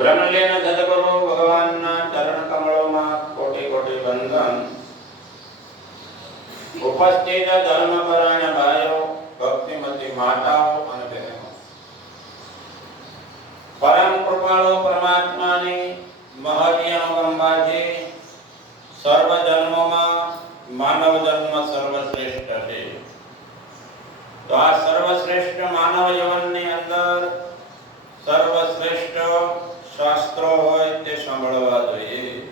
બ્રહ્મલીન સદગુરુ ભગવાનના ચરણ કમળોમાં કોટી કોટી વંદન. ઉપસ્થિત ધર્મપરાયણ ભાઈઓ, ભક્તિમતી માતાઓ અને બહેનો. પરમ કૃપાળુ પરમાત્માની મહતી અંબાજી, સર્વ જન્મોમાં માનવ જન્મ સર્વશ્રેષ્ઠ છે. તો આ સર્વશ્રેષ્ઠ માનવ જીવનની અંદર સર્વશ્રેષ્ઠ શાસ્ત્રો હોય તે સાંભળવા જોઈએ.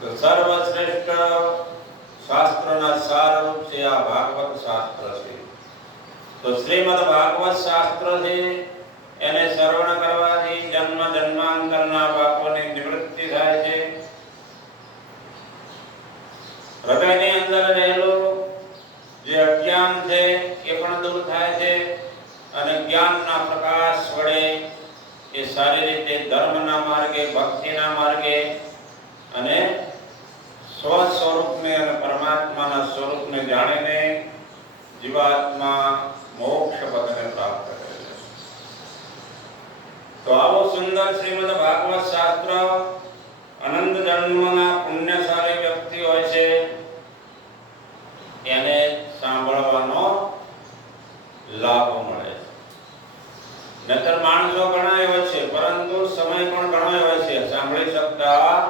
તો સર્વશ્રેષ્ઠ શાસ્ત્રના સારરૂપ છે આ ભાગવત શાસ્ત્ર છે. તો શ્રીમદ ભાગવત શાસ્ત્ર છે એને શ્રવણ કરવાથી જન્મ જન્માંતરના પાપોની નિવૃત્તિ થાય છે. હૃદયની અંદર રહેલું જે અજ્ઞાન છે એ પણ દૂર થાય છે અને જ્ઞાનના પ્રકાશ વડે એ સારી રીતે ધર્મના જીવાત્મા મોક્ષ પદને પ્રાપ્ત કરે છે. તો આવો સુંદર શ્રીમદ ભાગવત શાસ્ત્ર અનંત જન્મના પુણ્યશાળી વ્યક્તિ હોય છે, એને સાંભળવાનો લાભ મળે છે. નતર માણસો ઘણા હોય છે, પરંતુ સમય પણ ઘણો હોય છે. સાંભળી શકતા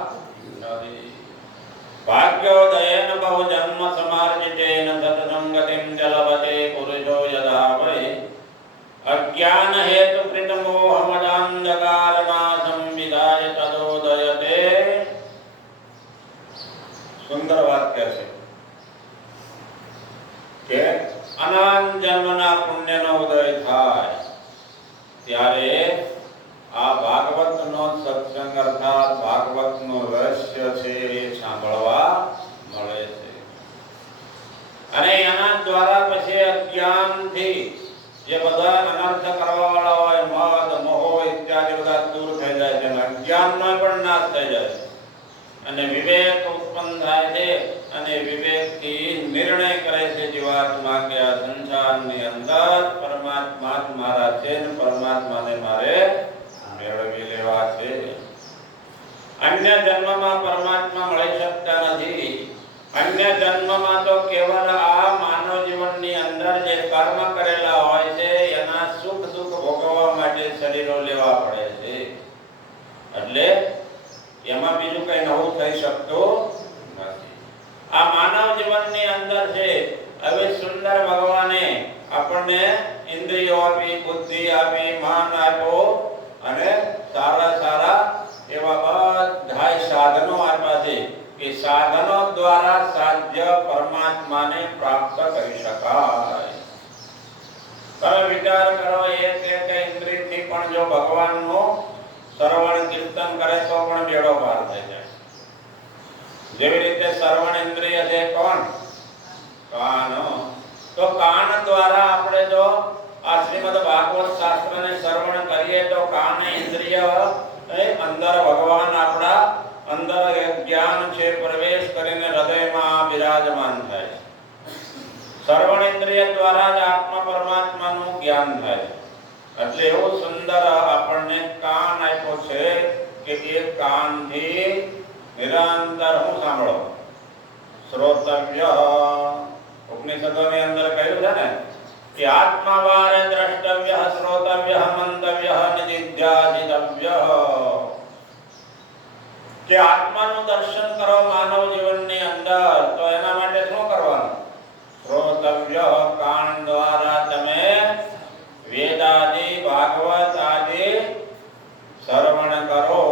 નથી. ભાગ્યોદયેન વાક્ય છે કે અનંત જન્મના પુણ્યનો ઉદય થાય ત્યારે આ ભાગવતનો સત્સંગ અર્થાત ભાગવતનું રહસ્ય છે એ સાંભળવા મળે છે. અને એના દ્વારા પછી અજ્ઞાનથી જે બધા અનર્થ કરવા વાળા હોય, મદ, મોહ ઇત્યાદિ બધા દૂર થઈ જાય છે અજ્ઞાનનો પણ નાશ થઈ જાય છે. અને વિવેક થાય છે અને વિવેકથી નિર્ણય કરે છે જીવાત્મા કે આ સંસારની અંદર પરમાત્મા જ મારા છે ને પરમાત્માને મારે મેળવી લેવા છે. અન્ય જન્મમાં પરમાત્મા મળી શકતા નથી. અન્ય જન્મમાં તો કેવળ આ માનવ જીવનની અંદર જે કર્મ કરેલા હોય છે એના સુખ દુઃખ ભોગવવા માટે શરીરો લેવા પડે છે એટલે એમાં બીજું કઈ નવું થઈ શકતું નથી આ માનવ જીવનની અંદર છે હવે સુંદર ભગવાને આપણને ઇન્દ્રિયો આપી બુદ્ધિ આપી માન આપ્યો અને સારા સારા એવા બધા સાધનો આપ્યા છે કે સાધનો દ્વારા સાધ્ય પરમાત્માને પ્રાપ્ત કરી શકાય તમે વિચાર કરો એક એક ઇન્દ્રિયથી પણ જો ભગવાનનું શ્રવણ કીર્તન કરે તો પણ બેડો પાર થઈ જાય. જેવી રીતે શ્રવણ ઇન્દ્રિય છે કોણ? કાન. તો કાન દ્વારા આપણે જો આ શ્રીમદ ભાગવત શાસ્ત્રને શ્રવણ કરીએ તો કાન ઇન્દ્રિય, એ અંદર ભગવાન આપણા અંદર જ્ઞાન છે, પ્રવેશ કરીને હૃદયમાં બિરાજમાન થાય શ્રવણ ઇન્દ્રિય દ્વારા જ આત્મા પરમાત્માનું જ્ઞાન થાય. એટલે એવો સુંદર આપણને કાન આપ્યો છે કે એ કાનથી નિરંતર હું સાંભળો. શ્રોતવ્ય ઉપનિષદોની અંદર કહ્યું છે ને, કે આત્માવાર દ્રષ્ટવ્ય, શ્રોતવ્ય, મંતવ્ય નિજિધ્યાજિતવ્ય કે આત્માનું દર્શન કરો માનવ જીવનની અંદર તો એના માટે શું કરવાનું શ્રોતવ્ય કાન દ્વારા તમે વેદાદિ ભાગવત આજે શ્રવણ કરો.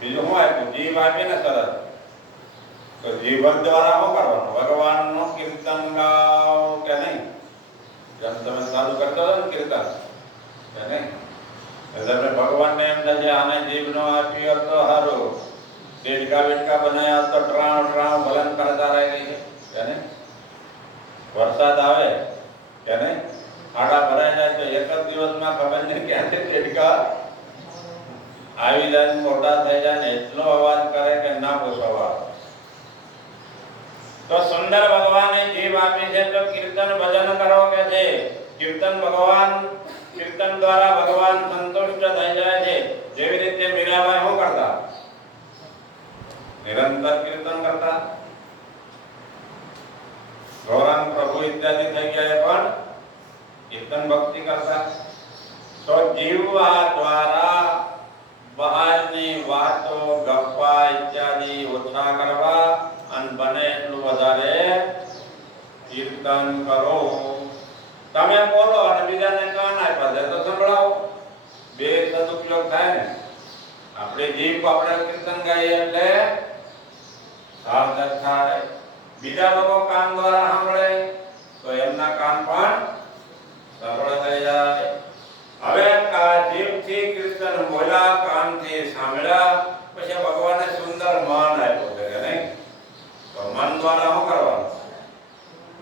બીજું શું આપ્યું? જીવ આપીને સરસ. તો જીવન દ્વારા શું કરવાનું? ભગવાનનું કીર્તન ગાઓ કે નહીં? જેમ તમે ચાલુ કરતો હતો ને કીર્તન, કે નહીં? આપણે ભગવાનને એમ છે, આને જીવનો આપ્યો તો સારું દેડકા બેડકા બનાવ્યા તો ટ્રાણ ટ્રાણ ભલન કરતા રહી છે, કે નહીં? વરસાદ આવે, કે નહીં? ખાડા ભરાઈ જાય તો એક જ દિવસમાં ખબર નહીં ક્યાંથી ટેડકા આવી જાય મોટા થઈ જાય ને એટલો અવાજ કરે કે ના પોસવા તો સુંદર ભગવાને જીવ આપી છે તો કીર્તન ભજન કરો કે છે કીર્તન ભગવાન, કીર્તન દ્વારા ભગવાન સંતુષ્ટ થઈ જાય છે. જેવી રીતે મીરાબાઈ શું કરતા? નિરંતર કીર્તન કરતા. ગૌરાંગ પ્રભુ ઇત્યાદિ થઈ ગયા પણ કીર્તન ભક્તિ કરતા. તો જીવવા દ્વારા બહારની વાતો, ગપ્પા ઇત્યાદિ ઓછા કરવા અને બને એટલું વધારે કીર્તન કરો. તમે બોલો અને બીજાને કાન આપ્યા છે તો સંભળાવો. બે સદુપયોગ થાય ને. આપણે જીભ આપણે કીર્તન ગાઈએ એટલે સાર્થક થાય બીજા લોકો કાન દ્વારા સાંભળે તો એમના કાન પણ સરળ થઈ જાય હવે કા જીભથી કીર્તન કાનથી સાંભળ્યા, પછી ભગવાને સુંદર મન આપ્યું છે દ્વારા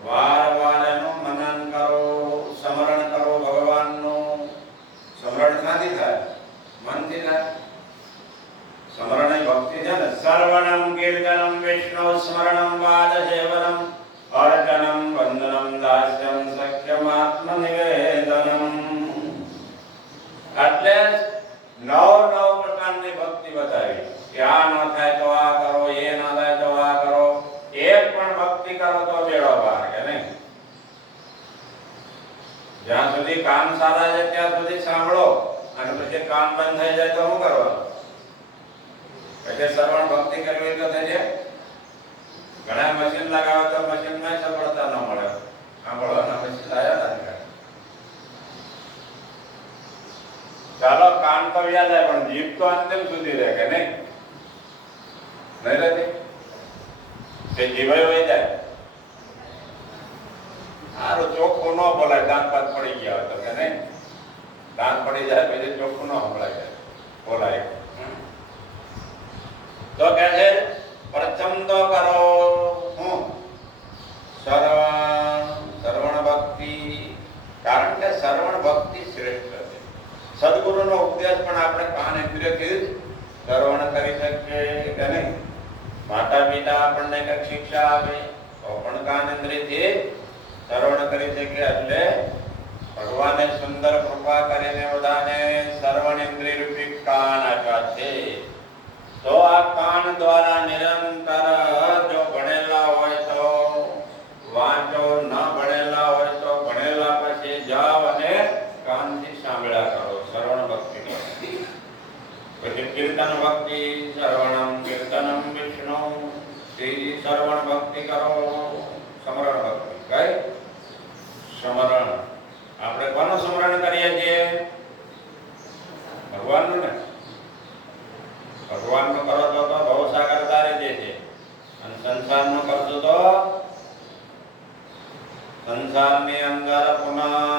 વાર વાર એનું મનન કરો, સ્મરણ કરો ભગવાનનું. સ્મરણ ક્યાંથી થાય? મનથી થાય. સ્મરણ ભક્તિ છે ને સર્વણમ કીર્તનમ વિષ્ણુ સ્મરણમ વાદ સેવનમ બતાવી કે આ ન થાય તો આ કરો, એ ન થાય તો આ કરો. એક પણ ભક્તિ કરો તો બેડો પાર કે નહીં? જ્યાં સુધી કાન સારા છે, ત્યાં સુધી સાંભળો. અને પછી કાન બંધ થઈ જાય તો શું કરવાનું? એટલે શ્રવણ ભક્તિ કરવી તો થઈ જાય. ઘણા મશીન લગાવે તો મશીનમાં સફળતા ન મળે. સાંભળવાના મશીન આવ્યા નથી ચાલો કાન તો યાદ આવે પણ જીભ તો અંતિમ સુધી રહે કે નહીં? નહીં રહેતી? તે જીવાય હોય જાય સારું ચોખ્ખું ન બોલાય દાંત પાત પડી ગયા હોય તો કે નહીં દાંત પડી જાય પછી ચોખ્ખું ન સંભળાય જાય બોલાય તો કે છે પ્રથમ તો કરો હું શ્રવણ શ્રવણ ભક્તિ કારણ કે શ્રવણ ભક્તિ શ્રેષ્ઠ છે સદગુરુનો ઉપદેશ પણ આપણે કાન ઇન્દ્રિયથી જ શ્રવણ કરી શકીએ કે નહીં માતા પિતા આપણને કંઈક શિક્ષા આપે, તો પણ કાન ઇન્દ્રિયથી શ્રવણ કરી શકે એટલે ભગવાને સુંદર કૃપા કરીને બધાને શ્રવણ ઇન્દ્રિય રૂપી કાન આપ્યા છે. તો આ કાન દ્વારા નિરંતર જો अंगार में अंगारा पुनः